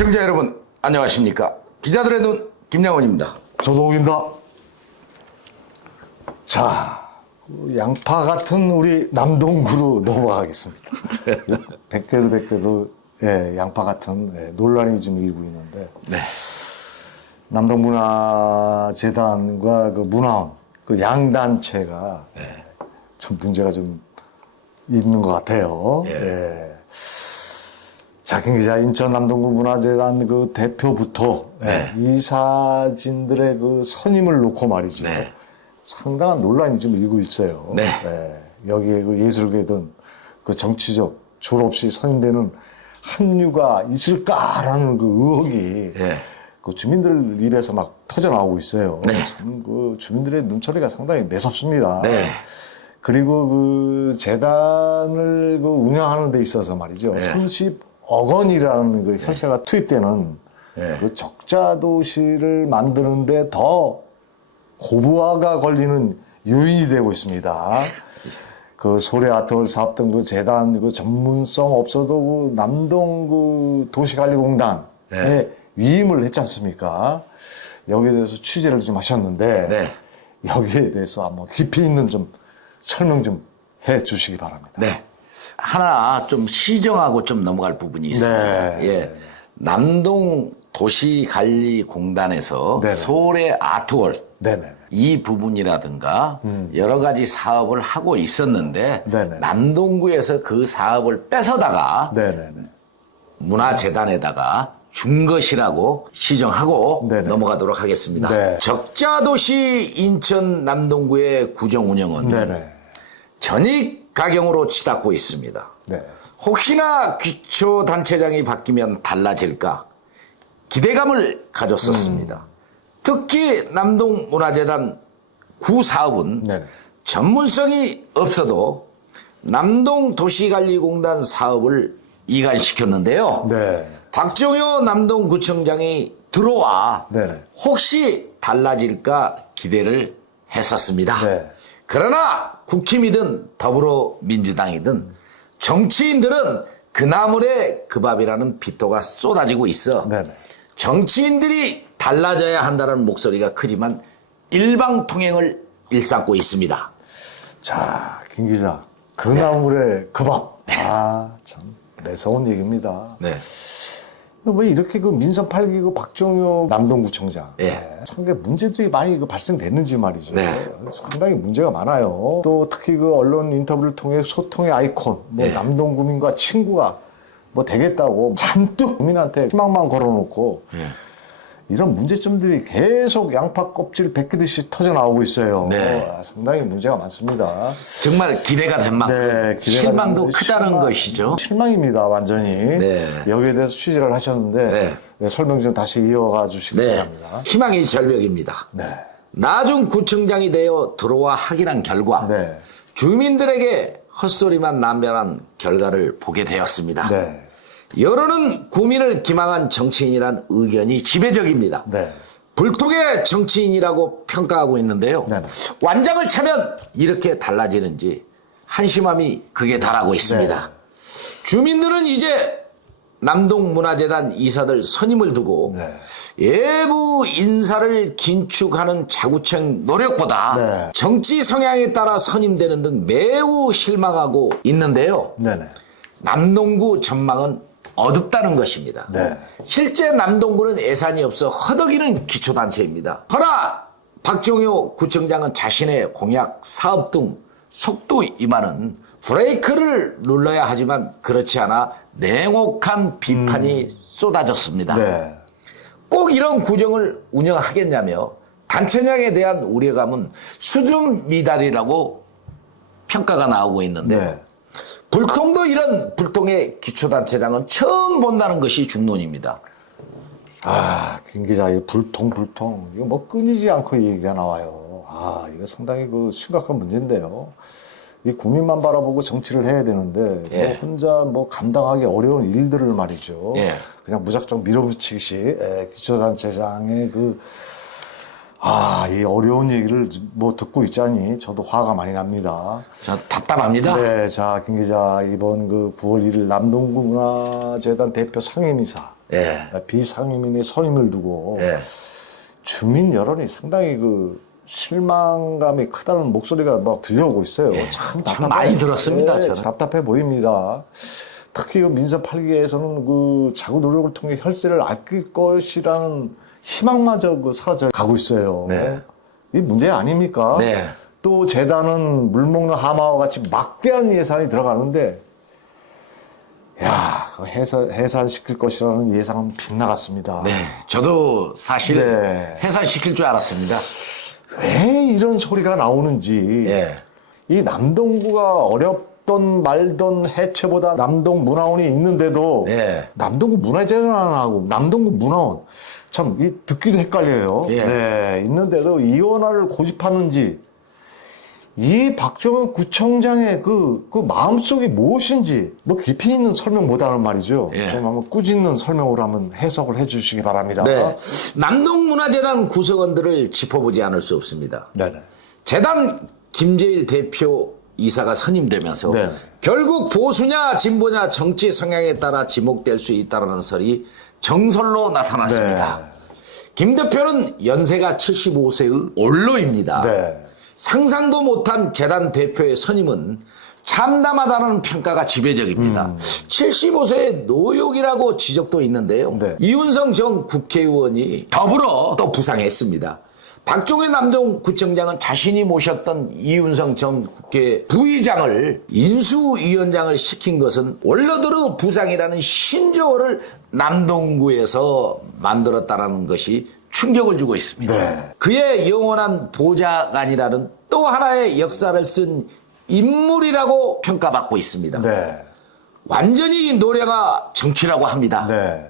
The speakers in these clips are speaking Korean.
시청자 여러분 안녕하십니까. 기자들의 눈 김양원입니다. 조동욱입니다. 자, 그 양파 같은 우리 남동구로 넘어가겠습니다. 백개도 예, 양파 같은 논란이 좀 일고 있는데 네. 남동문화재단과 그 문화원 그 양단체가 좀 문제가 좀 있는 것 같아요. 예. 자, 김 기자, 인천 남동구 문화재단 그 대표부터 이 사진들의 그 선임을 놓고 말이죠. 상당한 논란이 좀 일고 있어요. 여기에 그 예술계든 그 정치적 졸업시 선임되는 한류가 있을까라는 그 의혹이 그 주민들 입에서 막 터져 나오고 있어요. 참 그 주민들의 눈초리가 상당히 매섭습니다. 그리고 그 재단을 그 운영하는 데 있어서 말이죠. 30억 원이라는 그 혈세가 투입되는 그 적자 도시를 만드는데 더 고부하가 걸리는 요인이 되고 있습니다. 그 소래 아트홀 사업 등 그 재단 그 전문성 없어도 그 남동 그 도시관리공단에 위임을 했지 않습니까? 여기에 대해서 취재를 좀 하셨는데 여기에 대해서 한번 깊이 있는 좀 설명 좀 해 주시기 바랍니다. 하나 좀 시정하고 좀 넘어갈 부분이 있습니다. 남동 도시관리공단에서 소래 아트홀 이 부분이라든가 여러 가지 사업을 하고 있었는데 남동구에서 그 사업을 뺏어다가 문화재단에다가 준 것이라고 시정하고 넘어가도록 하겠습니다. 적자도시 인천 남동구의 구정 운영은 전익 가경으로 치닫고 있습니다. 혹시나 기초단체장이 바뀌면 달라질까 기대감을 가졌었습니다. 특히 남동문화재단 구사업은 전문성이 없어도 남동도시관리공단 사업을 이관시켰는데요. 박정효 남동구청장이 들어와 혹시 달라질까 기대를 했었습니다. 그러나 국힘이든 더불어민주당이든 정치인들은 그나물에 그 밥이라는 비토가 쏟아지고 있어 정치인들이 달라져야 한다는 목소리가 크지만 일방통행을 일삼고 있습니다. 자, 김 기자, 그나물에 그 밥. 아, 참 매서운 얘기입니다. 왜 이렇게 그 민선 8기 그 박정효 남동구청장 참 문제들이 많이 그 발생됐는지 말이죠. 상당히 문제가 많아요. 또 특히 그 언론 인터뷰를 통해 소통의 아이콘, 뭐 남동구민과 친구가 뭐 되겠다고 잔뜩 국민한테 희망만 걸어놓고 이런 문제점들이 계속 양파 껍질 벗기듯이 터져 나오고 있어요. 상당히 문제가 많습니다. 정말 기대가 된 만큼 실망도 크다는 것이죠. 실망입니다, 완전히. 여기에 대해서 취재를 하셨는데 설명 좀 다시 이어가 주시기 바랍니다. 희망이 절벽입니다. 나중 구청장이 되어 들어와 확인한 결과 주민들에게 헛소리만 남변한 결과를 보게 되었습니다. 여론은 구민을 기망한 정치인이란 의견이 지배적입니다. 불통의 정치인이라고 평가하고 있는데요. 완장을 차면 이렇게 달라지는지 한심함이 극에 달하고 있습니다. 주민들은 이제 남동문화재단 이사들 선임을 두고 외부 인사를 긴축하는 자구책 노력보다 정치 성향에 따라 선임되는 등 매우 실망하고 있는데요. 남동구 전망은 어둡다는 것입니다. 실제 남동구는 예산이 없어 허덕이는 기초단체입니다. 허나 박정효 구청장은 자신의 공약, 사업 등 속도 이만은 브레이크를 눌러야 하지만 그렇지 않아 냉혹한 비판이 쏟아졌습니다. 꼭 이런 구정을 운영하겠냐며 단체장에 대한 우려감은 수준 미달이라고 평가가 나오고 있는데 불통도 이런 불통의 기초단체장은 처음 본다는 것이 중론입니다. 아, 김 기자, 이 불통. 이거 뭐 끊이지 않고 얘기가 나와요. 아, 이거 상당히 그 심각한 문제인데요. 이 국민만 바라보고 정치를 해야 되는데 혼자 뭐 감당하기 어려운 일들을 말이죠. 그냥 무작정 밀어붙이듯이 기초단체장의 그 이 어려운 얘기를 뭐 듣고 있자니 저도 화가 많이 납니다. 저 답답합니다. 자, 김 기자, 이번 그 9월 1일 남동구 문화재단 대표 상임이사 예. 비상임인의 선임을 두고 예. 주민 여론이 상당히 그 실망감이 크다는 목소리가 막 들려오고 있어요. 예, 참 참 많이 들었습니다, 예, 저는. 답답해 보입니다. 특히 그 민선 8기에서는 그 자구 노력을 통해 혈세를 아낄 것이라는 희망마저 그 사라져 가고 있어요. 네. 이 문제 아닙니까? 네. 또 재단은 물먹는 하마와 같이 막대한 예산이 들어가는데, 야, 그 해산시킬 것이라는 예상은 빗나갔습니다. 네. 저도 사실 네. 해산시킬 줄 알았습니다. 왜 이런 소리가 나오는지, 예. 이 남동구가 어렵던 말던 해체보다 남동 문화원이 있는데도 예. 남동구 문화재단하고 남동구 문화원 참 이 듣기도 헷갈려요. 예. 네, 있는데도 이원화를 고집하는지 이 박정현 구청장의 그 마음속이 무엇인지 뭐 깊이 있는 설명 못하는 말이죠. 예. 좀 한번 꾸짖는 설명으로 한번 해석을 해주시기 바랍니다. 네. 남동문화재단 구성원들을 짚어보지 않을 수 없습니다. 네네. 재단 김재일 대표 이사가 선임되면서 네. 결국 보수냐 진보냐 정치 성향에 따라 지목될 수 있다는 설이 정설로 나타났습니다. 네. 김 대표는 연세가 75세의 올로입니다. 네. 상상도 못한 재단 대표의 선임은 참담하다는 평가가 지배적입니다. 75세의 노욕이라고 지적도 있는데요. 네. 이윤성 전 국회의원이 더불어 또 부상했습니다. 박종회 남동구청장은 자신이 모셨던 이윤성 전 국회 부의장을 인수위원장을 시킨 것은 원로들의 부상이라는 신조어를 남동구에서 만들었다는 것이 충격을 주고 있습니다. 네. 그의 영원한 보좌관이라는 또 하나의 역사를 쓴 인물이라고 평가받고 있습니다. 네. 완전히 노래가 정치라고 합니다. 네.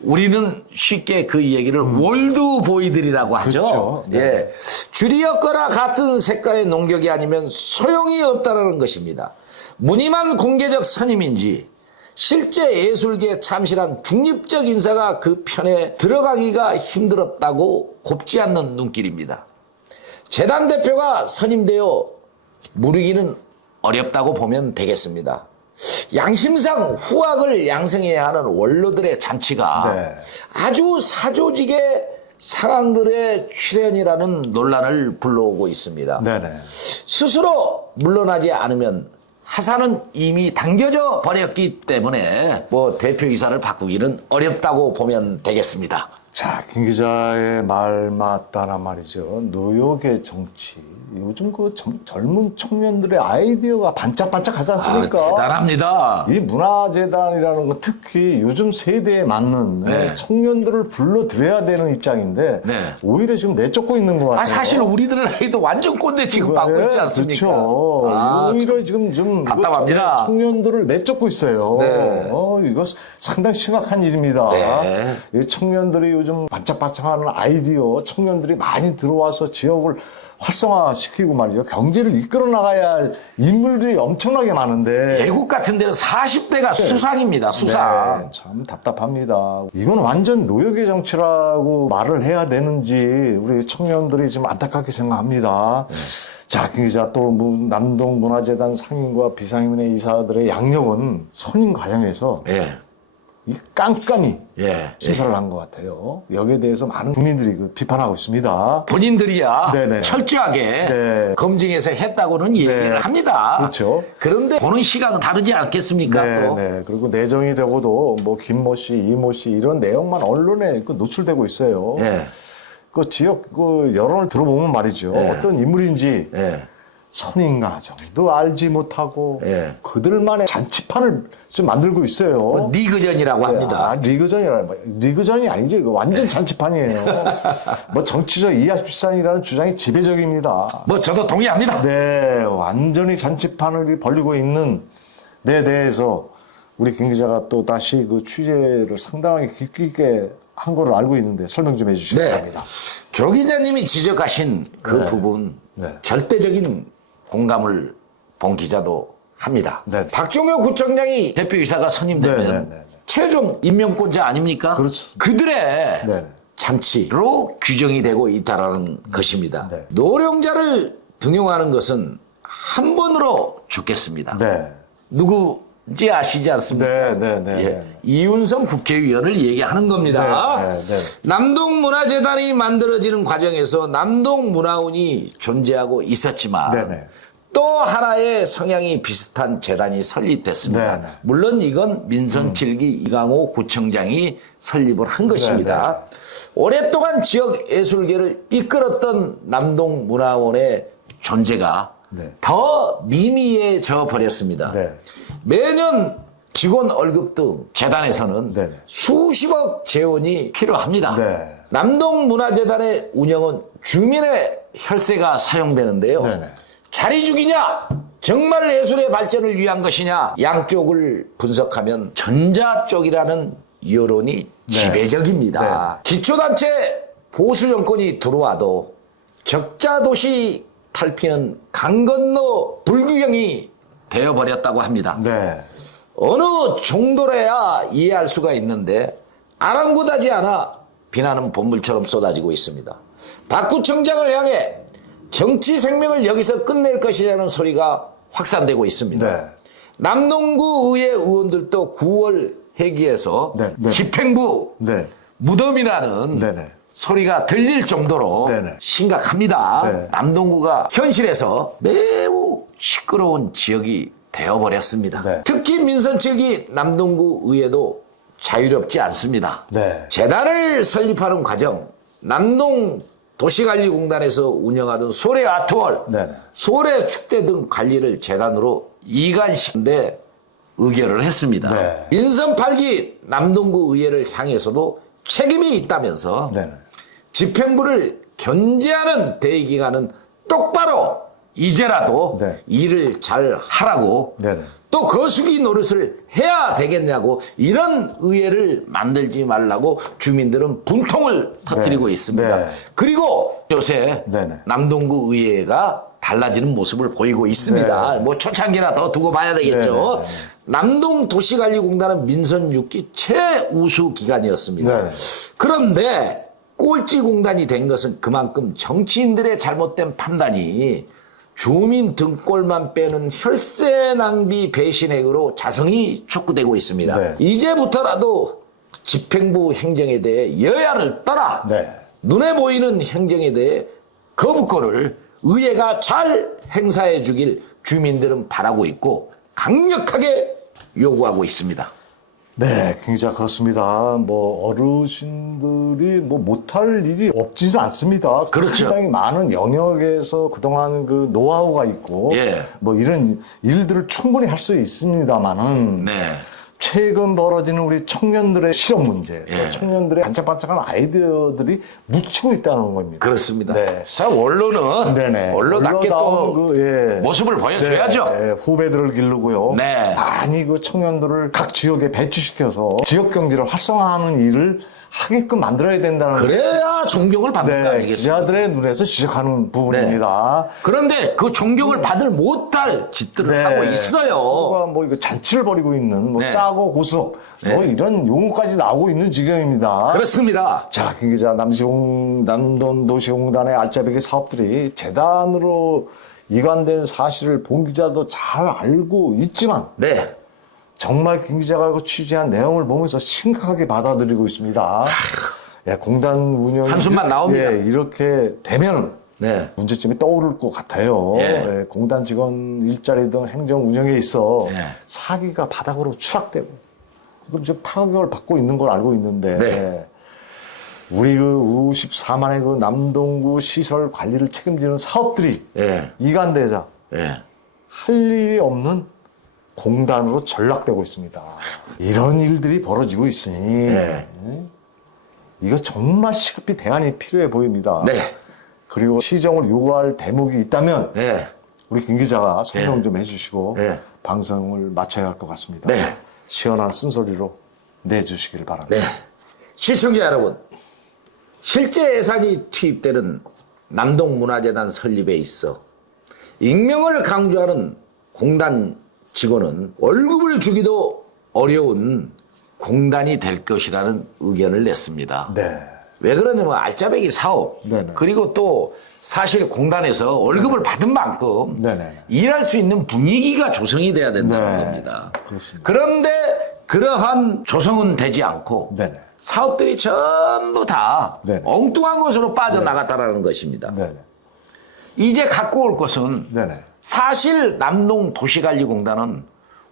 우리는 쉽게 그 얘기를 월드보이들이라고 하죠. 그렇죠. 네. 예. 줄이었거나 같은 색깔의 농격이 아니면 소용이 없다는 것입니다. 무늬만 공개적 선임인지 실제 예술계에 참신한 중립적 인사가 그 편에 들어가기가 힘들었다고 곱지 않는 눈길입니다. 재단 대표가 선임되어 무르기는 어렵다고 보면 되겠습니다. 양심상 후학을 양성해야 하는 원로들의 잔치가 네. 아주 사조직의 상황들의 출현이라는 논란을 불러오고 있습니다. 네네. 스스로 물러나지 않으면 하사는 이미 당겨져 버렸기 때문에 뭐 대표이사를 바꾸기는 어렵다고 보면 되겠습니다. 자, 김 기자의 말 맞다란 말이죠. 노역의 정치. 요즘 그 젊은 청년들의 아이디어가 반짝반짝하지 않습니까? 대단합니다. 이 문화재단이라는 거 특히 요즘 세대에 맞는 네. 청년들을 불러들여야 되는 입장인데 네. 오히려 지금 내쫓고 있는 것 같아요. 사실 우리들 나이도 완전 꼰대 취급받고 있지 않습니까? 그렇죠. 오히려 지금 좀 답답합니다. 청년들을 내쫓고 있어요. 네. 이거 상당히 심각한 일입니다. 네. 이 청년들이 요즘 반짝반짝하는 아이디어, 청년들이 많이 들어와서 지역을 활성화시키고 말이죠. 경제를 이끌어 나가야 할 인물들이 엄청나게 많은데. 외국 같은 데는 40대가 수상입니다. 수상. 네, 참 답답합니다. 이건 완전 노역의 정치라고 말을 해야 되는지 우리 청년들이 좀 안타깝게 생각합니다. 자, 김 기자 또 남동문화재단 상임과 비상임의 이사들의 양력은 선임 과정에서 예. 이 깐깐히 예. 심사를 한 것 같아요. 여기에 대해서 많은 국민들이 비판하고 있습니다. 본인들이야 네네. 철저하게 네. 검증해서 했다고는 얘기를 합니다. 그렇죠. 그런데 보는 시각은 다르지 않겠습니까? 네, 또? 네. 그리고 내정이 되고도 뭐 김모 씨, 이모 씨 이런 내용만 언론에 노출되고 있어요. 예. 그 지역 그 여론을 들어보면 말이죠. 네. 어떤 인물인지 예. 선임 과정도 알지 못하고 예. 그들만의 잔치판을 좀 만들고 있어요. 뭐 리그전이라고 합니다. 리그전이 아니죠. 이거 완전 잔치판이에요. 뭐 정치적 이합집산이라는 주장이 지배적입니다. 뭐 저도 동의합니다. 네, 완전히 잔치판을 벌리고 있는 데 대해서 우리 김 기자가 또 다시 그 취재를 상당하게 깊이 있게 한 거를 알고 있는데 설명 좀 해주시기 바랍니다. 조 기자님이 지적하신 그 네. 부분 네. 절대적인 공감을 본 기자도 합니다. 네. 박종효 구청장이 대표이사가 선임되면 네. 최종 임명권자 아닙니까? 그렇죠. 그들의 네. 잔치로 규정이 되고 있다는 것입니다. 네. 노령자를 등용하는 것은 한 번으로 죽겠습니다. 네. 누구 뭔지 아시지 않습니까? 예, 이윤성 국회의원을 얘기하는 겁니다. 남동문화재단이 만들어지는 과정에서 남동문화원이 존재하고 있었지만 또 하나의 성향이 비슷한 재단이 설립됐습니다. 물론 이건 민선 7기 이강호 구청장이 설립을 한 것입니다. 오랫동안 지역 예술계를 이끌었던 남동문화원의 존재가 더 미미해져 버렸습니다. 매년 직원 월급 등 재단에서는 수십억 재원이 필요합니다. 남동문화재단의 운영은 주민의 혈세가 사용되는데요. 자리 죽이냐? 정말 예술의 발전을 위한 것이냐? 양쪽을 분석하면 전자 쪽이라는 여론이 지배적입니다. 기초단체 보수 정권이 들어와도 적자도시 탈피는 강 건너 불규경이 되어버렸다고 합니다. 어느 정도로야 이해할 수가 있는데 아랑곳하지 않아 비난은 본물처럼 쏟아지고 있습니다. 박 구청장을 향해 정치 생명을 여기서 끝낼 것이라는 소리가 확산되고 있습니다. 남동구 의회 의원들도 9월 회기에서 집행부 무덤이라는 소리가 들릴 정도로 심각합니다. 남동구가 현실에서 매우 시끄러운 지역이 되어버렸습니다. 특히 민선 7기 남동구 의회도 자유롭지 않습니다. 재단을 설립하는 과정, 남동 도시관리공단에서 운영하던 소래 아트월, 소래 축제 등 관리를 재단으로 이관시키는데 의결을 했습니다. 민선 8기 남동구 의회를 향해서도 책임이 있다면서 집행부를 견제하는 대의기관은 똑바로 이제라도 일을 잘 하라고 또 거수기 노릇을 해야 되겠냐고 이런 의회를 만들지 말라고 주민들은 분통을 터뜨리고 있습니다. 그리고 요새 남동구 의회가 달라지는 모습을 보이고 있습니다. 뭐 초창기나 더 두고 봐야 되겠죠. 남동도시관리공단은 민선 6기 최우수 기관이었습니다. 그런데 꼴찌공단이 된 것은 그만큼 정치인들의 잘못된 판단이 주민 등골만 빼는 혈세 낭비 배신행위로 자성이 촉구되고 있습니다. 이제부터라도 집행부 행정에 대해 여야를 떠나 눈에 보이는 행정에 대해 거부권을 의회가 잘 행사해 주길 주민들은 바라고 있고 강력하게 요구하고 있습니다. 굉장히 그렇습니다. 뭐 어르신들이 뭐 못할 일이 없지는 않습니다. 상당히 많은 영역에서 그동안 그 노하우가 있고 뭐 이런 일들을 충분히 할 수 있습니다만은 최근 벌어지는 우리 청년들의 실업 문제, 또 청년들의 반짝반짝한 아이디어들이 묻히고 있다는 겁니다. 그렇습니다. 자, 언론은 언론답게 또 모습을 보여줘야죠. 후배들을 기르고요. 많이 그 청년들을 각 지역에 배치시켜서 지역 경제를 활성화하는 일을 하게끔 만들어야 된다는 그래야 존경을 받는 거 아니겠습니까? 기자들의 눈에서 지적하는 부분입니다. 그런데 그 존경을 받을 못할 짓들을 하고 있어요. 뭐 이거 잔치를 벌이고 있는 뭐 짜고 고수 뭐 이런 용어까지 나오고 있는 지경입니다. 그렇습니다. 자, 김 기자, 남동도시공단의 알짜배기 사업들이 재단으로 이관된 사실을 본 기자도 잘 알고 있지만 정말 김 기자가 그 취재한 내용을 보면서 심각하게 받아들이고 있습니다. 공단 운영이 한숨만 나옵니다. 이렇게 되면 문제점이 떠오를 것 같아요. 공단 직원 일자리 등 행정 운영에 있어 사기가 바닥으로 추락되고 지금 이제 타격을 받고 있는 걸 알고 있는데 우리 그 54만의 그 남동구 시설 관리를 책임지는 사업들이 이관되자 할 일이 없는 공단으로 전락되고 있습니다. 이런 일들이 벌어지고 있으니 이거 정말 시급히 대안이 필요해 보입니다. 그리고 시정을 요구할 대목이 있다면 우리 김 기자가 설명 좀 해주시고 방송을 마쳐야 할 것 같습니다. 시원한 쓴소리로 내주시길 바랍니다. 시청자 여러분, 실제 예산이 투입되는 남동문화재단 설립에 있어 익명을 강조하는 공단 직원은 월급을 주기도 어려운 공단이 될 것이라는 의견을 냈습니다. 왜 그러냐면 알짜배기 사업 네네. 그리고 또 사실 공단에서 월급을 받은 만큼 네네. 일할 수 있는 분위기가 조성이 돼야 된다는 네. 겁니다. 그렇습니다. 그런데 그러한 조성은 되지 않고 네네. 사업들이 전부 다 네네. 엉뚱한 곳으로 빠져나갔다라는 것입니다. 네네. 이제 갖고 올 것은 네네. 사실 남동 도시관리공단은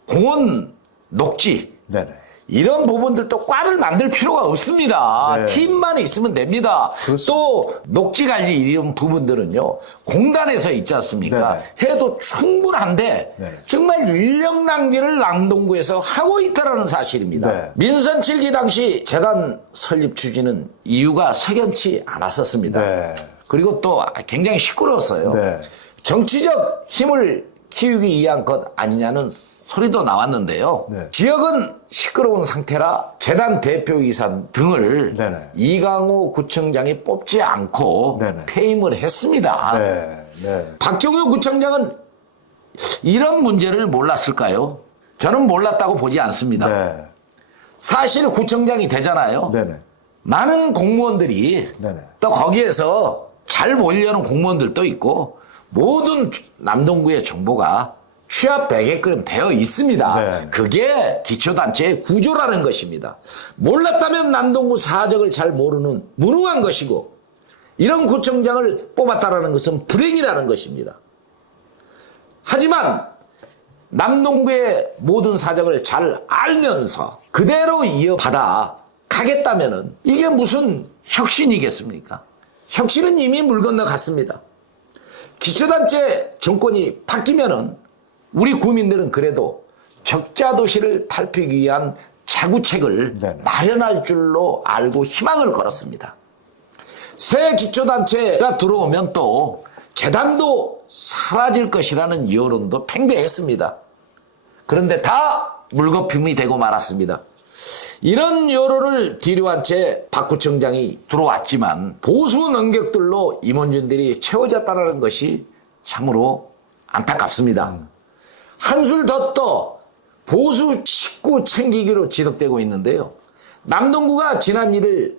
공원, 녹지 네네. 이런 부분들도 과를 만들 필요가 없습니다. 네. 팀만 있으면 됩니다. 그렇습니다. 또 녹지관리 이런 부분들은요. 공단에서 있지 않습니까? 해도 충분한데 네. 정말 인력 낭비를 남동구에서 하고 있다는 사실입니다. 네. 민선 7기 당시 재단 설립 추진은 이유가 석연치 않았었습니다. 네. 그리고 또 굉장히 시끄러웠어요. 네. 정치적 힘을 키우기 위한 것 아니냐는 소리도 나왔는데요. 네. 지역은 시끄러운 상태라 재단 대표이사 등을 네네. 이강호 구청장이 뽑지 않고 네네. 퇴임을 했습니다. 네. 네. 박종효 구청장은 이런 문제를 몰랐을까요? 저는 몰랐다고 보지 않습니다. 네. 사실 구청장이 되잖아요. 네네. 많은 공무원들이 네네. 또 거기에서 잘 모이려는 공무원들도 있고 모든 남동구의 정보가 취합되게끔 되어 있습니다. 네. 그게 기초단체의 구조라는 것입니다. 몰랐다면 남동구 사정을 잘 모르는 무능한 것이고 이런 구청장을 뽑았다는 것은 불행이라는 것입니다. 하지만 남동구의 모든 사정을 잘 알면서 그대로 이어받아 가겠다면 이게 무슨 혁신이겠습니까? 혁신은 이미 물 건너갔습니다. 기초단체 정권이 바뀌면은 우리 구민들은 그래도 적자도시를 탈피하기 위한 자구책을 네네. 마련할 줄로 알고 희망을 걸었습니다. 새 기초단체가 들어오면 또 재단도 사라질 것이라는 여론도 팽배했습니다. 그런데 다 물거품이 되고 말았습니다. 이런 여론을 뒤로한 채 박 구청장이 들어왔지만 보수 능력들로 임원진들이 채워졌다는 것이 참으로 안타깝습니다. 한술 더 떠 보수 식구 챙기기로 지적되고 있는데요. 남동구가 지난 1일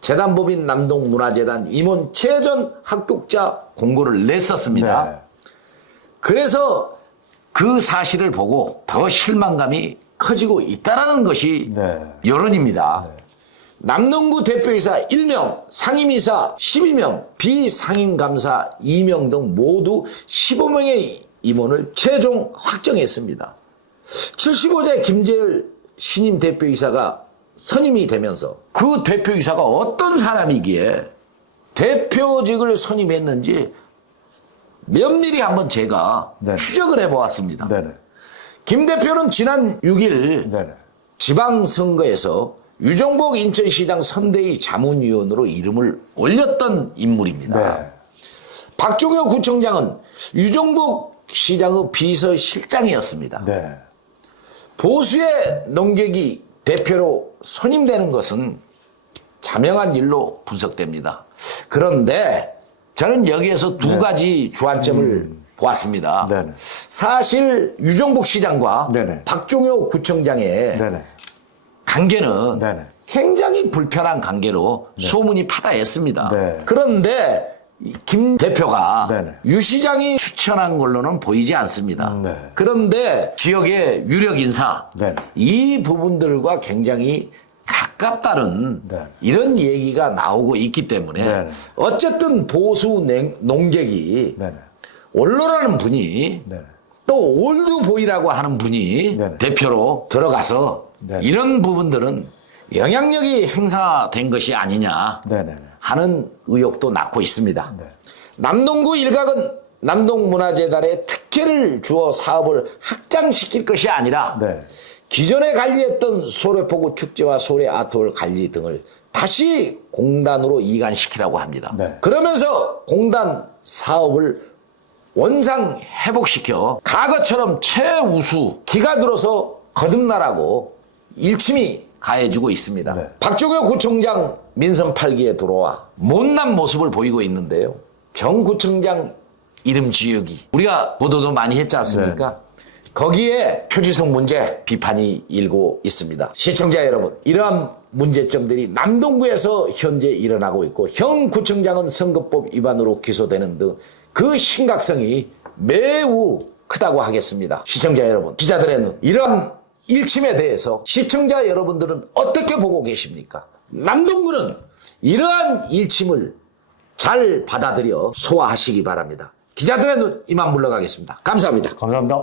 재단법인 남동문화재단 임원 최전 합격자 공고를 냈었습니다. 네. 그래서 그 사실을 보고 더 실망감이 커지고 있다는 것이 네. 여론입니다. 남동구 대표이사 1명, 상임이사 12명, 비상임감사 2명 등 모두 15명의 임원을 최종 확정했습니다. 75세 김재열 신임 대표이사가 선임이 되면서 그 대표이사가 어떤 사람이기에 대표직을 선임했는지 면밀히 한번 제가 네. 추적을 해보았습니다. 네네. 김 대표는 지난 6일 네네. 지방선거에서 유정복 인천시장 선대위 자문위원으로 이름을 올렸던 인물입니다. 네. 박종효 구청장은 유정복 시장의 비서실장이었습니다. 네. 보수의 농객이 대표로 선임되는 것은 자명한 일로 분석됩니다. 그런데 저는 여기에서 두 가지 주안점을 보았습니다. 네네. 사실 유정복 시장과 네네. 박종효 구청장의 네네. 관계는 네네. 굉장히 불편한 관계로 소문이 파다했습니다. 네. 그런데 김 대표가 네네. 유 시장이 추천한 걸로는 보이지 않습니다. 네. 그런데 지역의 유력 인사 네네. 이 부분들과 굉장히 가깝다는 네. 이런 얘기가 나오고 있기 때문에 네네. 어쨌든 보수 농객이 네네. 원로라는 분이 네네. 또 올드보이라고 하는 분이 네네. 대표로 들어가서 네네. 이런 부분들은 영향력이 행사된 것이 아니냐 네네. 하는 의혹도 낳고 있습니다. 네. 남동구 일각은 남동문화재단에 특혜를 주어 사업을 확장시킬 것이 아니라 네. 기존에 관리했던 소래포구 축제와 소래 아트홀 관리 등을 다시 공단으로 이관시키라고 합니다. 네. 그러면서 공단 사업을 원상 회복시켜 과거처럼 최우수 기가 들어서 거듭나라고 일침이 가해지고 있습니다. 네. 박종효 구청장 민선 8기에 들어와 못난 모습을 보이고 있는데요. 정 구청장 이름 지우기 우리가 보도도 많이 했지 않습니까? 거기에 표지성 문제 비판이 일고 있습니다. 시청자 여러분, 이러한 문제점들이 남동구에서 현재 일어나고 있고 형 구청장은 선거법 위반으로 기소되는 등 그 심각성이 매우 크다고 하겠습니다. 시청자 여러분, 기자들의 눈, 이런 일침에 대해서 시청자 여러분들은 어떻게 보고 계십니까? 남동구는 이러한 일침을 잘 받아들여 소화하시기 바랍니다. 기자들의 눈 이만 물러가겠습니다. 감사합니다. 감사합니다.